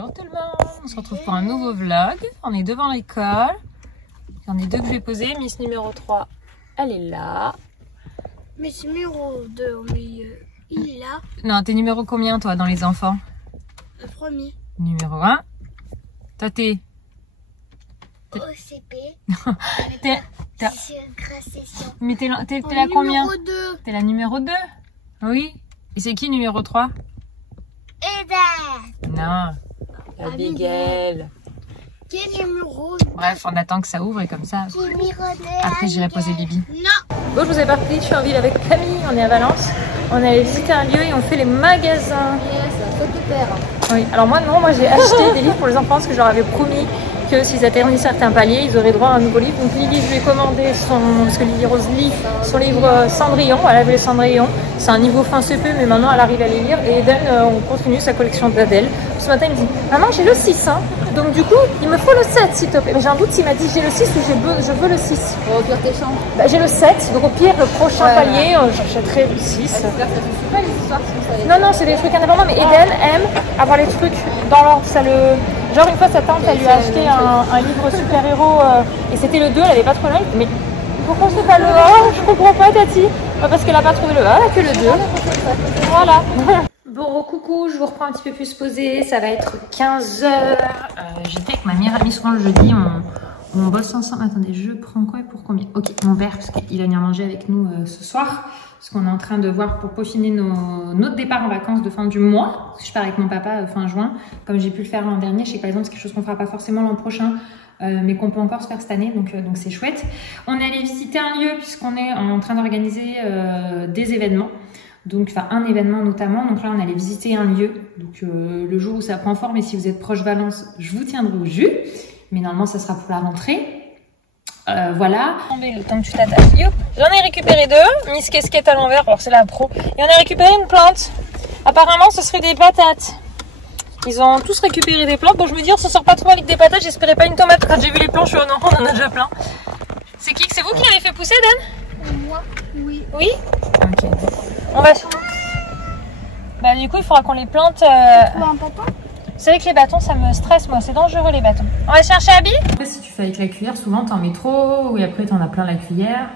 Bonjour tout le monde, on se retrouve pour un nouveau vlog. On est devant l'école. Il y en a deux que je vais poser. Miss numéro 3, elle est là. Miss numéro 2 au milieu, il est là. Non, t'es numéro combien toi dans les enfants? Le premier. Numéro 1. Toi t'es... Au CP. C'est une grasse session. Mais t'es la combien? Numéro 2. T'es la numéro 2? Oui. Et c'est qui numéro 3? Eden. Non. Abigail. Qui est numéro 2? Bref, on attend que ça ouvre et comme ça. Qui est numéro 2? Après j'irai poser Bibi. Non. Bon, je vous ai pas pris, je suis en ville avec Camille, on est à Valence. On allait visiter un lieu et on fait les magasins. C'est un faute de père. Oui, alors moi non, moi j'ai acheté des livres pour les enfants parce que je leur avais promis que s'ils atteignaient certains paliers, ils auraient droit à un nouveau livre. Donc Lily, je lui ai commandé parce que Lily Rose lit son livre Cendrillon, elle avait les Cendrillon. C'est un niveau fin CP, mais maintenant elle arrive à les lire. Et Eden, on continue sa collection d'Adèle. Ce matin, il me dit, maman, j'ai le 6, hein. Donc du coup, il me faut le 7, s'il te plaît. Mais j'ai un doute s'il m'a dit j'ai le 6 ou je veux le 6. Au pire, tes chambres. Bah, j'ai le 7, donc au pire, le prochain palier, j'achèterai le 6. C'est pas les histoires qui sont Non, non, c'est des trucs indépendants, mais Eden aime avoir les trucs dans l'ordre. Ça le... Genre, une fois, sa tante, elle lui a acheté un livre super-héros et c'était le 2, elle avait pas trouvé le 1. Mais pourquoi c'est pas le 1? Je comprends pas, Tati. Parce qu'elle a pas trouvé le 1, elle a que le 2. Voilà. Bon, coucou, je vous reprends un petit peu plus posé. Ça va être 15 h. J'étais avec ma meilleure amie souvent le jeudi. On bosse ensemble. Attendez, je prends quoi et pour combien? Ok, mon père, parce qu'il va venir manger avec nous ce soir. Parce qu'on est en train de voir pour peaufiner notre départ en vacances de fin du mois. Parce que je pars avec mon papa fin juin. Comme j'ai pu le faire l'an dernier, je sais que par exemple c'est quelque chose qu'on fera pas forcément l'an prochain. Mais qu'on peut encore se faire cette année, donc c'est chouette. On est allé visiter un lieu puisqu'on est en train d'organiser des événements. Donc, enfin, un événement notamment. Donc là, on allait visiter un lieu. Donc, le jour où ça prend forme, et si vous êtes proche Valence, je vous tiendrai au jus. Mais normalement, ça sera pour la rentrée. Voilà. Le temps que tu t'attaches. J'en ai récupéré 2. Miss Casquette à l'envers. Alors, c'est la pro. Et on a récupéré une plante. Apparemment, ce serait des patates. Ils ont tous récupéré des plantes. Bon, je me dis, ça sort pas trop mal avec des patates. J'espérais pas une tomate. Quand j'ai vu les plants, je suis non, on en a déjà plein. C'est qui? C'est vous qui l'avez fait pousser, Dan? Moi, oui. Oui? Ok. On va... Bah du coup il faudra qu'on les plante... Un bâton? Vous savez que les bâtons ça me stresse moi, c'est dangereux les bâtons. On va chercher Abby. Après si tu fais avec la cuillère, souvent t'en mets trop et après t'en as plein la cuillère.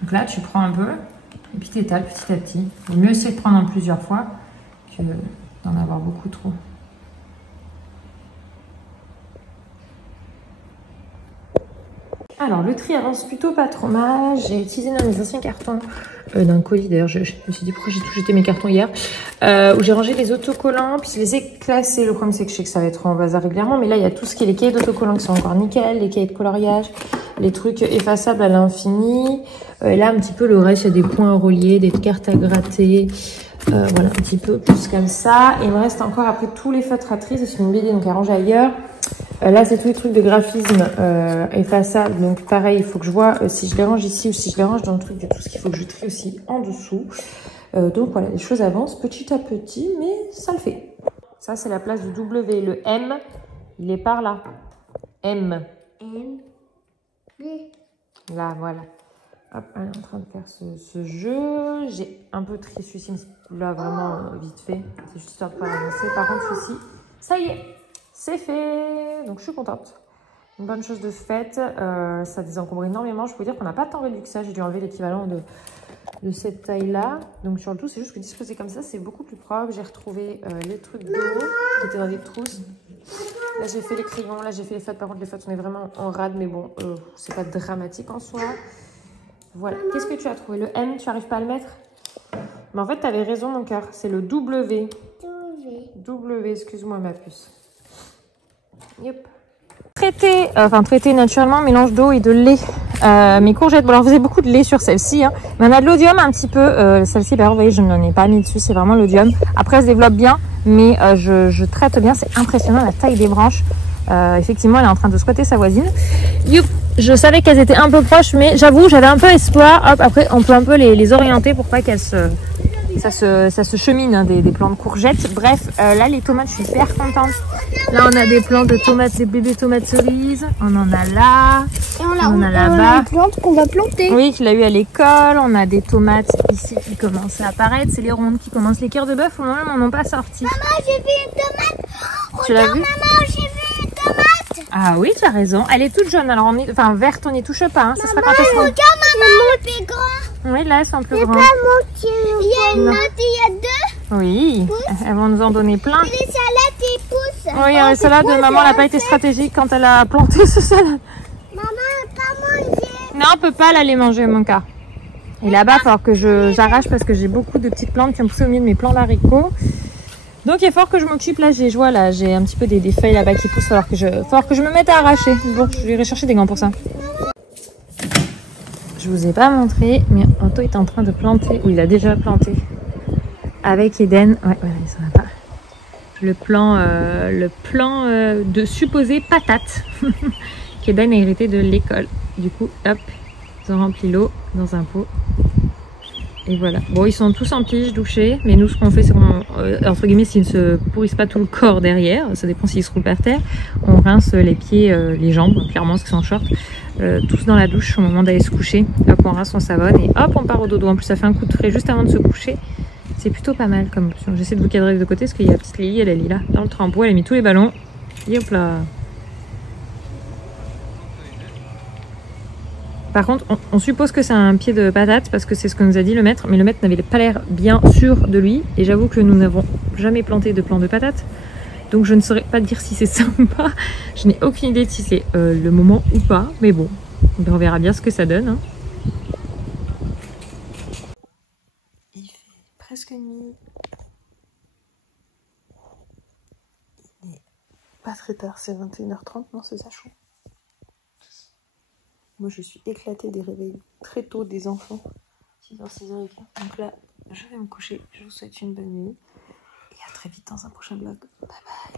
Donc là tu prends un peu et puis t'étales petit à petit. Il vaut mieux essayer de prendre en plusieurs fois que d'en avoir beaucoup trop. Alors le tri avance plutôt pas trop mal. J'ai utilisé dans mes anciens cartons d'un colis. D'ailleurs je me suis dit pourquoi j'ai tout jeté mes cartons hier. Où j'ai rangé les autocollants puis je les ai classés. Le problème c'est que je sais que ça va être en bazar régulièrement. Mais là il y a tout ce qui est les cahiers d'autocollants qui sont encore nickel. Les cahiers de coloriage. Les trucs effaçables à l'infini. Là un petit peu le reste, il y a des points à relier, des cartes à gratter. Voilà un petit peu plus comme ça. Et il me reste encore après tous les feutratrices. C'est une BD donc à ranger ailleurs. Là, c'est tous les trucs de graphisme effaçables. Donc, pareil, il faut que je vois si je les range ici ou si je les range dans le truc de tout ce qu'il faut que je trie aussi en dessous. Donc, voilà, les choses avancent petit à petit, mais ça le fait. Ça, c'est la place du W. Le M, il est par là. M. M. B. Là, voilà. Hop, elle est en train de faire ce jeu. J'ai un peu trié celui-ci, mais là, vraiment vite fait. C'est juste histoire de pas avancer. Par contre, celui-ci, ça y est. C'est fait, donc je suis contente. Une bonne chose de faite, ça désencombre énormément. Je peux vous dire qu'on n'a pas tant réduit que ça. J'ai dû enlever l'équivalent de cette taille-là. Donc sur le tout, c'est juste que disposé comme ça, c'est beaucoup plus propre. J'ai retrouvé les trucs d'eau qui étaient dans des trousses. Là, j'ai fait les crayons, là, j'ai fait les feutres. Par contre, les feutres, on est vraiment en rade, mais bon, c'est pas dramatique en soi. Voilà. Qu'est-ce que tu as trouvé? Le M, tu n'arrives pas à le mettre? Mais en fait, tu avais raison, mon cœur. C'est le W. W, excuse-moi, ma puce. Yep. Traiter naturellement, mélange d'eau et de lait. Mes courgettes, bon alors vous avez beaucoup de lait sur celle-ci, hein, mais on a de l'odium un petit peu. Celle-ci, vous voyez, je n'en ai pas mis dessus, c'est vraiment l'odium. Après, elle se développe bien, mais je traite bien, c'est impressionnant la taille des branches. Effectivement, elle est en train de squatter sa voisine. Youp. Je savais qu'elles étaient un peu proches, mais j'avoue, j'avais un peu espoir. Hop, après, on peut un peu les orienter pour pas qu'elles ça se chemine, hein, des plants de courgettes. Bref, là, les tomates, je suis hyper contente. Là, on a des plants de tomates, des bébés tomates cerises. On en a là. Et on a là-bas. des plantes qu'on va planter. Oui, je l'ai eu à l'école. On a des tomates ici qui commencent à apparaître. C'est les rondes qui commencent. Les cœurs de bœuf, au moment, n'en ont pas sorti. Maman, j'ai vu une tomate. Tu l'as vu? Maman, j'ai vu une tomate. Ah oui, tu as raison. Elle est toute jaune, alors enfin verte, on n'y touche pas. Hein. Ça sera quand Regarde, maman, le plus grand. Oui, là, elles sont plus grandes. Il y a une autre, il y a deux. Oui, elles vont nous en donner plein. Et les salades, ils poussent. Oui, la salade de maman n'a pas été stratégique quand elle a planté ce salade. Maman n'a pas mangé. Non, on peut pas l'aller manger, mon cas. Et là-bas, il va falloir que j'arrache parce que j'ai beaucoup de petites plantes qui ont poussé au milieu de mes plants d'haricots. Donc, il va falloir que je m'occupe. Là, je vois, là, j'ai un petit peu des feuilles là-bas qui poussent. Il va falloir que je me mette à arracher. Bon, je vais chercher des gants pour ça. Je vous ai pas montré, mais Anto est en train de planter, ou il a déjà planté, avec Eden. Ouais, voilà, ça va pas. Le plan de supposé patate qu'Eden a hérité de l'école. Du coup, hop, ils ont rempli l'eau dans un pot. Et voilà. Bon, ils sont tous en tige douchés, mais nous, ce qu'on fait, c'est qu'on, entre guillemets, s'ils ne se pourrissent pas tout le corps derrière, ça dépend s'ils se roulent par terre, on rince les pieds, les jambes, clairement, parce qu'ils sont en short, tous dans la douche au moment d'aller se coucher. Hop, on rince, on savonne et hop, on part au dodo. En plus, ça fait un coup de frais juste avant de se coucher. C'est plutôt pas mal comme option. J'essaie de vous cadrer de côté parce qu'il y a la petite Lily, elle est là, dans le trempeau, elle a mis tous les ballons. Et hop là. Par contre, on suppose que c'est un pied de patate parce que c'est ce que nous a dit le maître, mais le maître n'avait pas l'air bien sûr de lui. Et j'avoue que nous n'avons jamais planté de plant de patate. Donc je ne saurais pas dire si c'est ça ou pas. Je n'ai aucune idée de si c'est le moment ou pas. Mais bon, on verra bien ce que ça donne. Hein. Il fait presque nuit. Il n'est pas très tard, c'est 21h30. Non, c'est ça chaud. Moi, je suis éclatée des réveils très tôt des enfants. 6h, 6h15. Donc là, je vais me coucher. Je vous souhaite une bonne nuit. Et à très vite dans un prochain vlog. Bye bye.